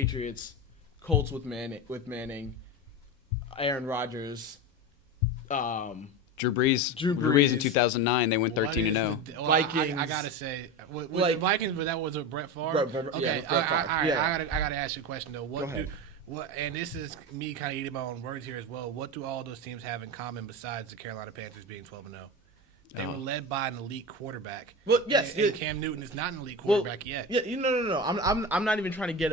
Patriots, Colts with Manning, Aaron Rodgers, Drew Brees. Drew Drew Brees Brees. in 200009, they went 13-0. Vikings. I gotta say, with Like- the Vikings, but that was a Brett Favre. Brett- Okay, yeah, Brett Favre. all right, Yeah. I gotta ask you a question though. Go ahead. And this is me kind of eating my own words here as well. What do all those teams have in common besides the Carolina Panthers being 12-0? They were led by an elite quarterback. Well, yes, and it- Cam Newton is not an elite quarterback yet. Yeah, no. I'm not even trying to get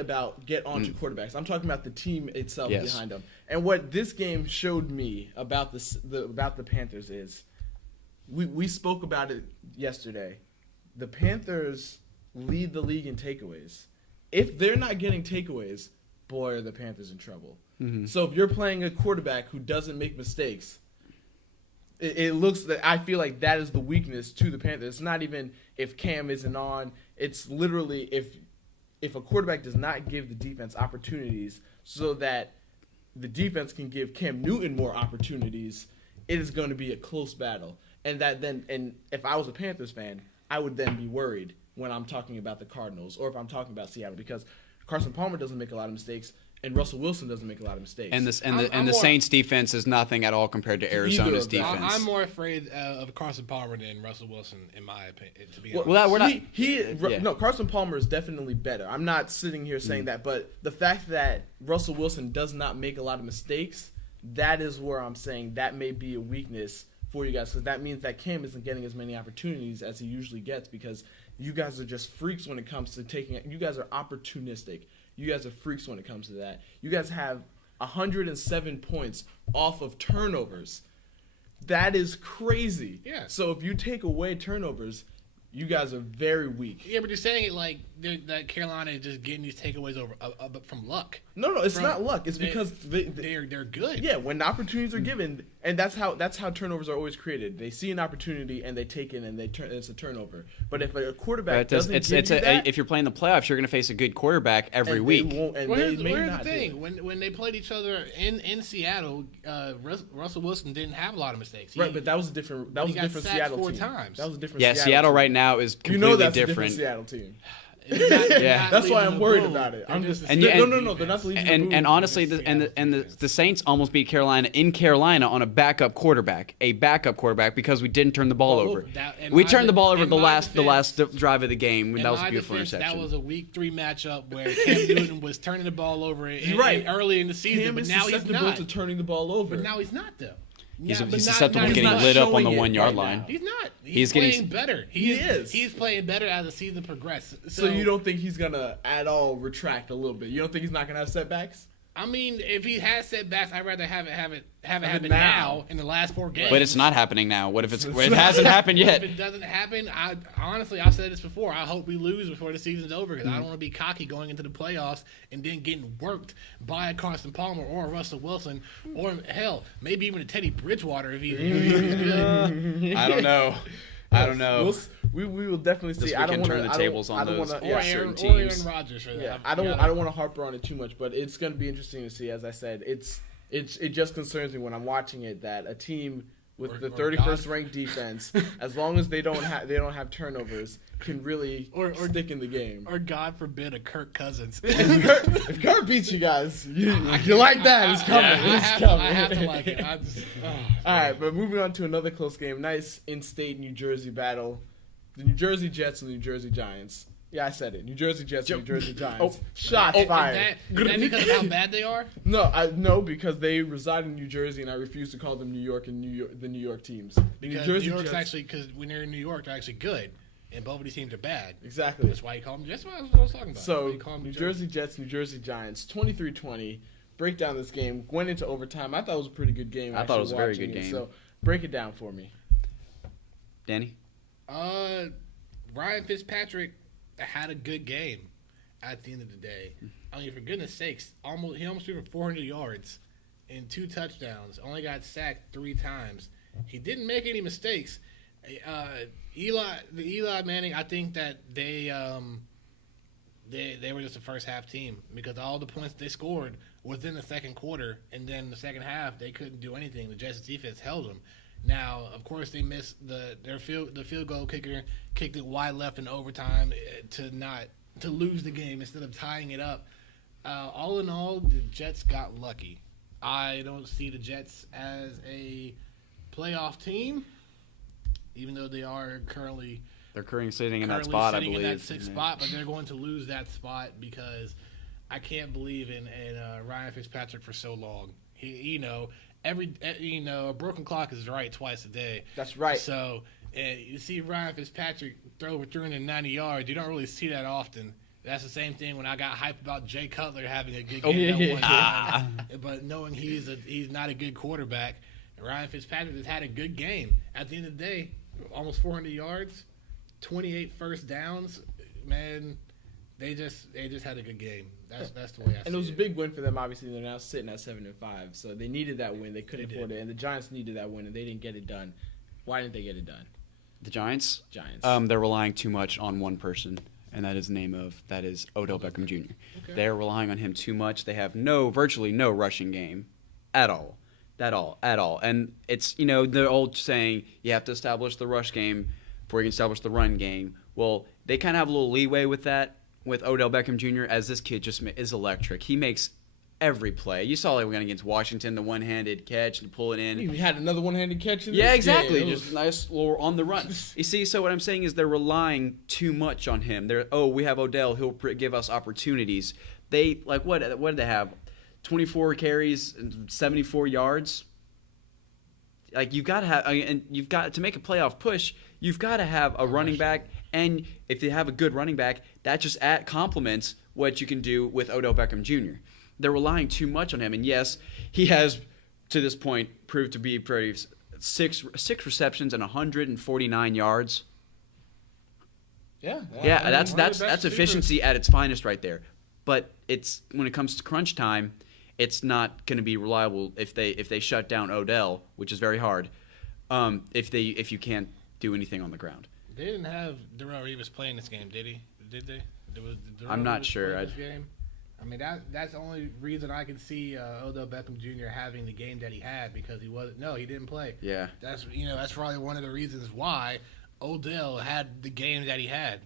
onto quarterbacks. I'm talking about the team itself behind them. And what this game showed me about the Panthers is, we spoke about it yesterday. The Panthers lead the league in takeaways. If they're not getting takeaways, boy, are the Panthers in trouble. Mm-hmm. So if you're playing a quarterback who doesn't make mistakes, it looks that I feel like that is the weakness to the Panthers. It's not even if Cam isn't on. It's literally if a quarterback does not give the defense opportunities so that the defense can give Cam Newton more opportunities, it is going to be a close battle. And if I was a Panthers fan, I would then be worried when I'm talking about the Cardinals or if I'm talking about Seattle, because Carson Palmer doesn't make a lot of mistakes and Russell Wilson doesn't make a lot of mistakes. And the Saints defense is nothing at all compared to Arizona's defense. I'm more afraid of Carson Palmer than Russell Wilson, in my opinion. To be honest, Well, we're not. No, Carson Palmer is definitely better. I'm not sitting here saying that, but the fact that Russell Wilson does not make a lot of mistakes, that is where I'm saying that may be a weakness for you guys, because that means that Cam isn't getting as many opportunities as he usually gets, because you guys are just freaks when it comes to taking it. You guys are opportunistic. You guys are freaks when it comes to that. You guys have 107 points off of turnovers. That is crazy. Yeah. So if you take away turnovers, you guys are very weak. Yeah, but you're saying it like that Carolina is just getting these takeaways over from luck. No, it's not luck. It's because they're good. Yeah, when the opportunities are given, and that's how turnovers are always created. They see an opportunity and they take it and it's a turnover. But if a quarterback doesn't give you that, if you're playing the playoffs, you're going to face a good quarterback every and week. they won't, and Well, they here's, may here's not the do thing: it. when they played each other in Seattle, Russell Wilson didn't have a lot of mistakes. Right, but that was a different. That was a got different sacked Seattle 4 team. times. That was a different. Yeah, Seattle team. right now is You completely know that's different. a different Seattle team. Yeah. That's why I'm worried about it. I'm just no. They're not leaving. And honestly, the Saints almost beat Carolina in Carolina on a backup quarterback, because we didn't turn the ball over. We turned the ball over the last drive of the game. That was a beautiful interception. That was a week 3 matchup where Cam Newton was turning the ball over early in the season, Cam but is now he's susceptible not. to turning the ball over. But now he's not though. He's But susceptible to he's getting not lit up on the showing it 1 yard right line. now. He's not. He's playing getting- better. He is. He's playing better as the season progresses. So you don't think he's gonna at all retract a little bit? You don't think he's not gonna have setbacks? I mean, if he has setbacks, I'd rather have it happen now in the last 4 games. But it's not happening now. What if it hasn't happened yet? If it doesn't happen, I've said this before. I hope we lose before the season's over because I don't want to be cocky going into the playoffs and then getting worked by a Carson Palmer or a Russell Wilson or hell, maybe even a Teddy Bridgewater if he's good. I don't know. We will definitely see. This I don't weekend want turn the tables on those certain Or teams. Aaron Rodgers for that. Yeah, I don't want to harper on it too much, but it's going to be interesting to see. As I said, it just concerns me when I'm watching it that a team with the 31st ranked defense, as long as they don't have turnovers, can really stick in the game. Or God forbid a Kirk Cousins. If Kirk beats you guys, you like that? It's coming. I have to like it. All right, but moving on to another close game. Nice in-state New Jersey battle. The New Jersey Jets and the New Jersey Giants. Yeah, I said it. New Jersey Jets and New Jersey Giants. Shots fired. Is that because of how bad they are? No, because they reside in New Jersey, and I refuse to call them New York and the New York teams. Because New York's actually, because when they're in New York, they're actually good, and both of these teams are bad. Exactly. That's why you call them. That's what I was talking about. So New Jersey Jets, New Jersey Giants, 23-20. Break down this game. Went into overtime. I thought it was a pretty good game. I thought it was a very good game. So break it down for me, Danny. Ryan Fitzpatrick had a good game at the end of the day. I mean, for goodness sakes, he almost threw for 400 yards and 2 touchdowns. Only got sacked 3 times. He didn't make any mistakes. Eli Manning, I think that they were just a first half team because all the points they scored was in the second quarter, and then the second half they couldn't do anything. The Jets defense held them. Now, of course, they missed the field goal kicker kicked it wide left in overtime to lose the game instead of tying it up. All in all, the Jets got lucky. I don't see the Jets as a playoff team, even though they are currently sitting in that spot, I believe. In that sixth spot, but they're going to lose that spot because I can't believe in Ryan Fitzpatrick for so long. He, a broken clock is right twice a day. That's right. So you see Ryan Fitzpatrick throw for 390 yards. You don't really see that often. That's the same thing when I got hyped about Jay Cutler having a good game but knowing he's not a good quarterback. Ryan Fitzpatrick has had a good game. At the end of the day, almost 400 yards, 28 first downs. Man, they just had a good game. That's the way I see it. And it was a big win for them. Obviously, they're now sitting at 7-5, so they needed that win. They couldn't afford it, and the Giants needed that win, and they didn't get it done. Why didn't they get it done? The Giants. Giants. They're relying too much on one person, and that is Odell Beckham Jr. Okay. They're relying on him too much. They have virtually no rushing game at all. And it's, the old saying, you have to establish the rush game before you can establish the run game. Well, they kind of have a little leeway with that with Odell Beckham Jr., as this kid just is electric. He makes every play. You saw it against Washington, the one-handed catch and pull it in. He had another one-handed catch in this exactly. Just nice little on the run. You see, so what I'm saying is they're relying too much on him. We have Odell. He'll give us opportunities. They, what did they have? 24 carries and 74 yards. You've got to have, and you've got to make a playoff push. You've got to have a running back, and if you have a good running back, that just complements what you can do with Odell Beckham Jr. They're relying too much on him, and yes, he has to this point proved to be pretty six receptions and 149 yards. Yeah, that's efficiency at its finest right there. But it's when it comes to crunch time, it's not going to be reliable if they shut down Odell, which is very hard. If you can't do anything on the ground. They didn't have Darrelle Revis playing this game, did he? Did they? I'm not sure. This game? I mean, that's the only reason I can see Odell Beckham Jr. having the game that he had, because he didn't play. Yeah. That's probably one of the reasons why Odell had the game that he had.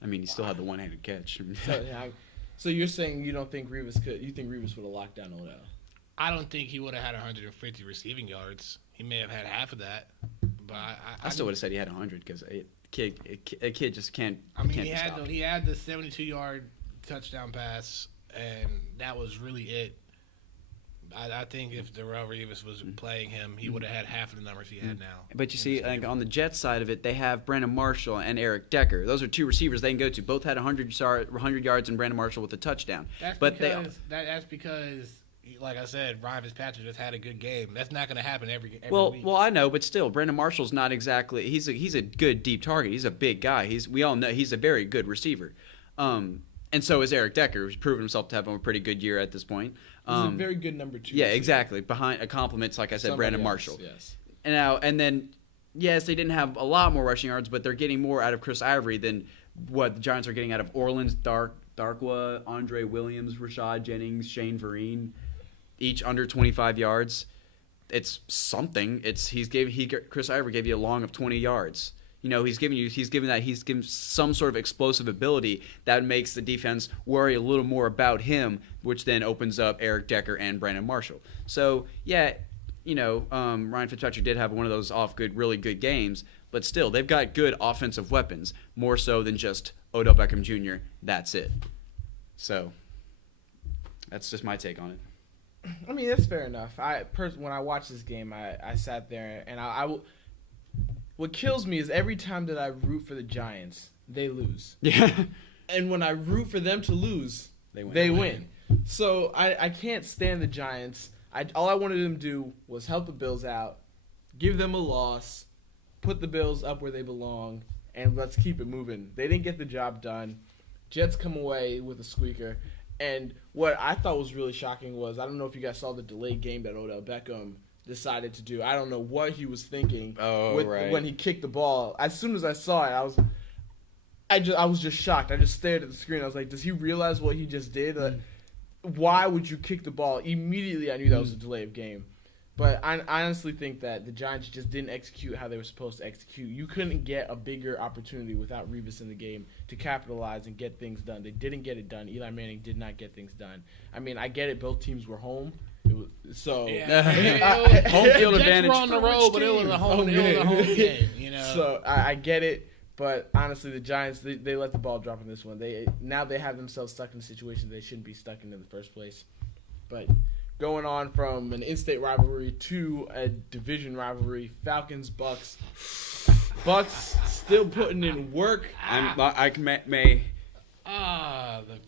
I mean, he still had the one-handed catch. So you're saying you don't think Revis could? You think Revis would have locked down Odell? I don't think he would have had 150 receiving yards. He may have had half of that, but I still would have said he had 100 because a kid just can't. I mean, can't he had the 72-yard touchdown pass, and that was really it. I think if Darrelle Revis was playing him, he would have had half of the numbers he had now. But you see, on the Jets side of it, they have Brandon Marshall and Eric Decker. Those are two receivers they can go to. Both had 100 yards, and Brandon Marshall with a touchdown. That's because, like I said, Ryan Fitzpatrick just had a good game. That's not going to happen every week. Well, I know, but still, Brandon Marshall's not exactly. He's a good deep target. He's a big guy. We all know he's a very good receiver. And so is Eric Decker, who's proven himself to have a pretty good year at this point. He's a very good number 2. Yeah, exactly. Behind a compliments, like I said, Brandon Marshall. Yes. And then, yes, they didn't have a lot more rushing yards, but they're getting more out of Chris Ivory than what the Giants are getting out of Orleans, Darkwa, Andre Williams, Rashad Jennings, Shane Vereen, each under 25 yards. It's something. Chris Ivory gave you a long of 20 yards. He's given some sort of explosive ability that makes the defense worry a little more about him, which then opens up Eric Decker and Brandon Marshall. So, yeah, Ryan Fitzpatrick did have one of those really good games, but still, they've got good offensive weapons, more so than just Odell Beckham Jr. That's it. So, that's just my take on it. I mean, that's fair enough. When I watched this game, I sat there and what kills me is every time that I root for the Giants, they lose. Yeah. And when I root for them to lose, they win. So I can't stand the Giants. All I wanted them to do was help the Bills out, give them a loss, put the Bills up where they belong, and let's keep it moving. They didn't get the job done. Jets come away with a squeaker. And what I thought was really shocking was, I don't know if you guys saw the delayed game that Odell Beckham decided to do. I don't know what he was thinking when he kicked the ball. As soon as I saw it, I was just shocked. I just stared at the screen. I was like, does he realize what he just did? Why would you kick the ball? Immediately I knew that was a delay of game. But I honestly think that the Giants just didn't execute how they were supposed to execute. You couldn't get a bigger opportunity without Revis in the game to capitalize and get things done. They didn't get it done. Eli Manning did not get things done. I mean, I get it. Both teams were home. Home field advantage. Were on the road, but it was a home game. You know. So I get it. But honestly, the Giants, they let the ball drop in this one. Now they have themselves stuck in a situation they shouldn't be stuck in the first place. But going on from an in-state rivalry to a division rivalry, Falcons, Bucks. Bucks still putting in work. The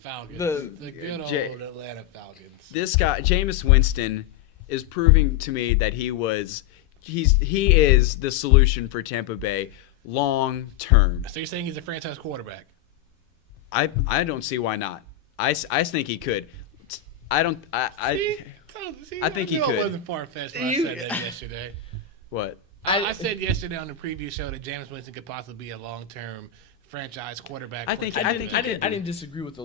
Falcons. The good old Atlanta Falcons. This guy, Jameis Winston, is proving to me that he is the solution for Tampa Bay long term. So you're saying he's a franchise quarterback? I don't see why not. I think he could. I think he could. It wasn't far-fetched when I said that yesterday. What? I said yesterday on the preview show that Jameis Winston could possibly be a long-term franchise quarterback. I didn't disagree with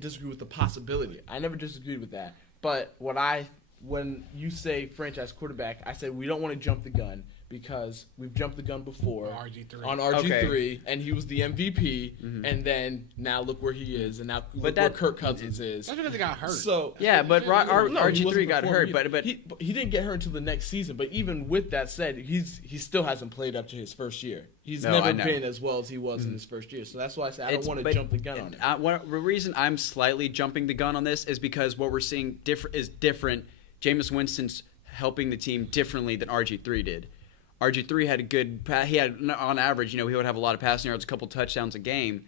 disagree with the possibility. I never disagreed with that. But when you say franchise quarterback, I said we don't want to jump the gun because we've jumped the gun before on RG3, and he was the MVP, and then now look where he is, and now look where Kirk Cousins is. That's because he got hurt. So yeah, but RG3 got hurt, but he didn't get hurt until the next season. But even with that said, he still hasn't played up to his first year. He's never been as well as he was in his first year. So that's why I said I don't want to jump the gun on it. The reason I'm slightly jumping the gun on this is because what we're seeing is different. Jameis Winston's helping the team differently than RG3 did. RG3 had on average, he would have a lot of passing yards, a couple touchdowns a game.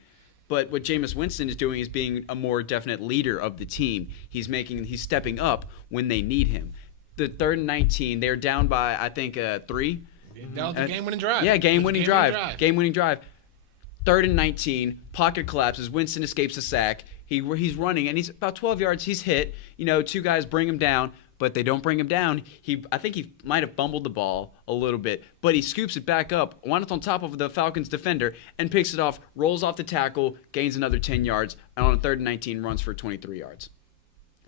But what Jameis Winston is doing is being a more definite leader of the team. He's stepping up when they need him. The 3rd and 19, they're down by, I think, 3. That was the game-winning drive. Yeah, game-winning drive. Game-winning drive. 3rd and 19, pocket collapses. Winston escapes a sack. He's running, and he's about 12 yards. He's hit. 2 guys bring him down. But they don't bring him down. I think he might have fumbled the ball a little bit, but he scoops it back up, winds on top of the Falcons defender, and picks it off, rolls off the tackle, gains another 10 yards, and on a 3rd and 19 runs for 23 yards.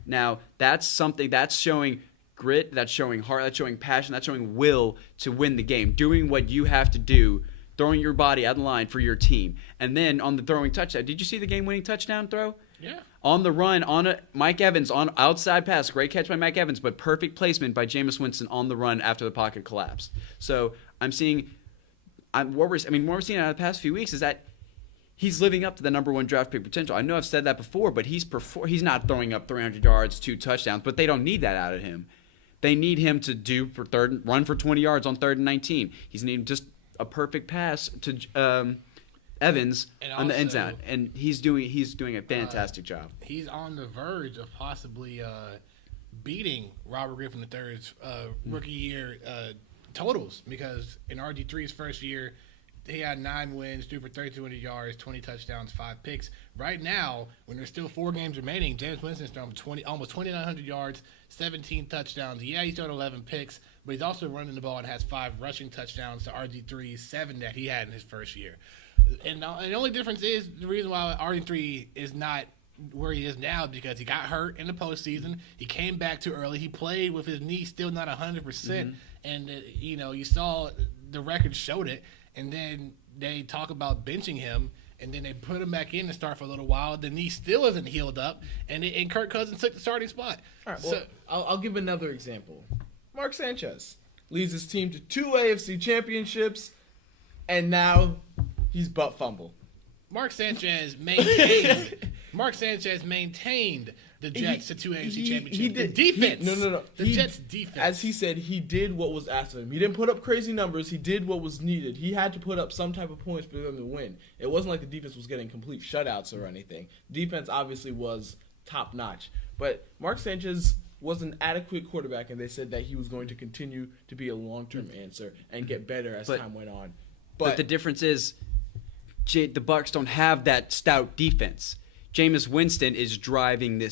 Now, that's something that's showing grit, that's showing heart, that's showing passion, that's showing will to win the game, doing what you have to do, throwing your body out of the line for your team. And then on the throwing touchdown, did you see the game-winning touchdown throw? Yeah. On the run, Mike Evans, on outside pass, great catch by Mike Evans, but perfect placement by Jameis Winston on the run after the pocket collapsed. So I'm seeing, what we're seeing out of the past few weeks is that he's living up to the number 1 draft pick potential. I know I've said that before, but he's not throwing up 300 yards, 2 touchdowns, but they don't need that out of him. They need him to run for 20 yards on 3rd and 19. He's needing just a perfect pass to Evans on the end zone, and he's doing a fantastic job. He's on the verge of possibly beating Robert Griffin III's rookie year totals, because in RG3's first year, he had 9 wins, threw for 3,200 yards, 20 touchdowns, 5 picks. Right now, when there's still 4 games remaining, Jameis Winston's thrown almost 2,900 yards, 17 touchdowns. Yeah, he's thrown 11 picks, but he's also running the ball and has 5 rushing touchdowns to RG3's 7 that he had in his first year. And the only difference is the reason why RG3 is not where he is now, because he got hurt in the postseason. He came back too early. He played with his knee still not 100%, and you saw the record showed it. And then they talk about benching him, and then they put him back in to start for a little while. The knee still isn't healed up, and Kirk Cousins took the starting spot. All right, well, I'll give another example. Mark Sanchez leads his team to 2 AFC championships, and now he's butt fumble. Mark Sanchez maintained the Jets to 2 AFC championships. He did. Defense. No. The Jets' defense. As he said, he did what was asked of him. He didn't put up crazy numbers. He did what was needed. He had to put up some type of points for them to win. It wasn't like the defense was getting complete shutouts or anything. Defense obviously was top notch. But Mark Sanchez was an adequate quarterback, and they said that he was going to continue to be a long-term answer and get better as time went on. But the difference is the Bucs don't have that stout defense. Jameis Winston is driving this